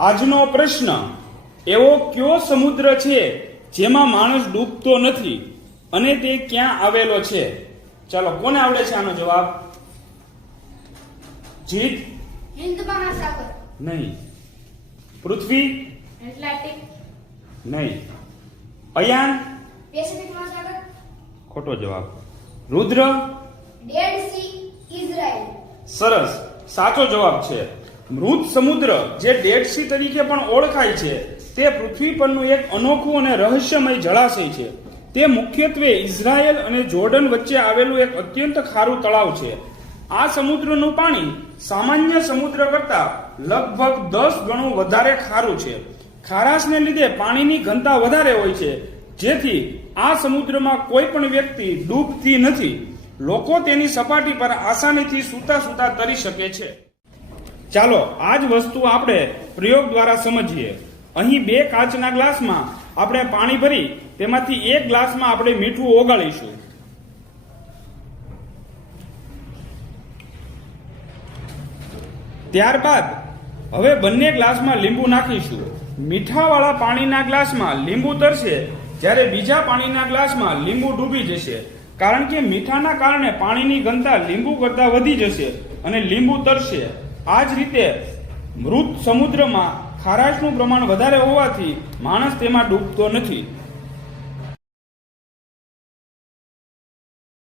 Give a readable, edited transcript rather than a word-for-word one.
આજનો પ્રશ્ન, એવો કયો સમુદ્ર છે જેમાં માણસ ડૂબતો નથી અને તે ક્યાં આવેલો છે? ચાલો, કોને આવડે છે આનો જવાબ? જીત? હિન્દ મહાસાગર. નહીં. પૃથ્વી? એટલાન્ટિક. નહીં. અયાન? પેસિફિક મહાસાગર. ખોટો જવાબ. રુદ્ર? Dead Sea, Israel. સરસ, સાચો જવાબ છે. મૃત સમુદ્ર, જે ડેડ સી તરીકે પણ ઓળખાય છે, તે પૃથ્વી પરનું એક અનોખું અને રહસ્યમય જળાશય છે. તે મુખ્યત્વે ઇઝરાયલ અને જોર્ડન વચ્ચે આવેલું એક અત્યંત ખારું તળાવ છે. આ સમુદ્રનું પાણી સામાન્ય સમુદ્ર કરતા લગભગ 10 ગણું વધારે ખારું છે. ખારાશને લીધે પાણીની ઘનતા વધારે હોય છે, જેથી આ સમુદ્રમાં કોઈ પણ વ્યક્તિ ડૂબતી નથી. લોકો તેની સપાટી પર આસાનીથી સૂતા સૂતા તરી શકે છે. ચાલો, આ જ વસ્તુ આપણે પ્રયોગ દ્વારા સમજીએ. અહીં 2 કાચના ગ્લાસમાં આપણે પાણી ભરી તેમાંથી એક ગ્લાસમાં આપણે મીઠું ઓગાળીશું. ત્યારબાદ હવે બંને ગ્લાસમાં લીંબુ નાખીશું. મીઠાવાળા પાણીના ગ્લાસમાં લીંબુ તરશે, જ્યારે બીજા પાણીના ગ્લાસમાં લીંબુ ડૂબી જશે. કારણ કે મીઠાના કારણે પાણીની ઘનતા લીંબુ કરતા વધી જશે અને લીંબુ તરશે. આ જ રીતે મૃત સમુદ્રમાં ખારાશનું પ્રમાણ વધારે હોવાથી માણસ તેમાં ડૂબતો નથી.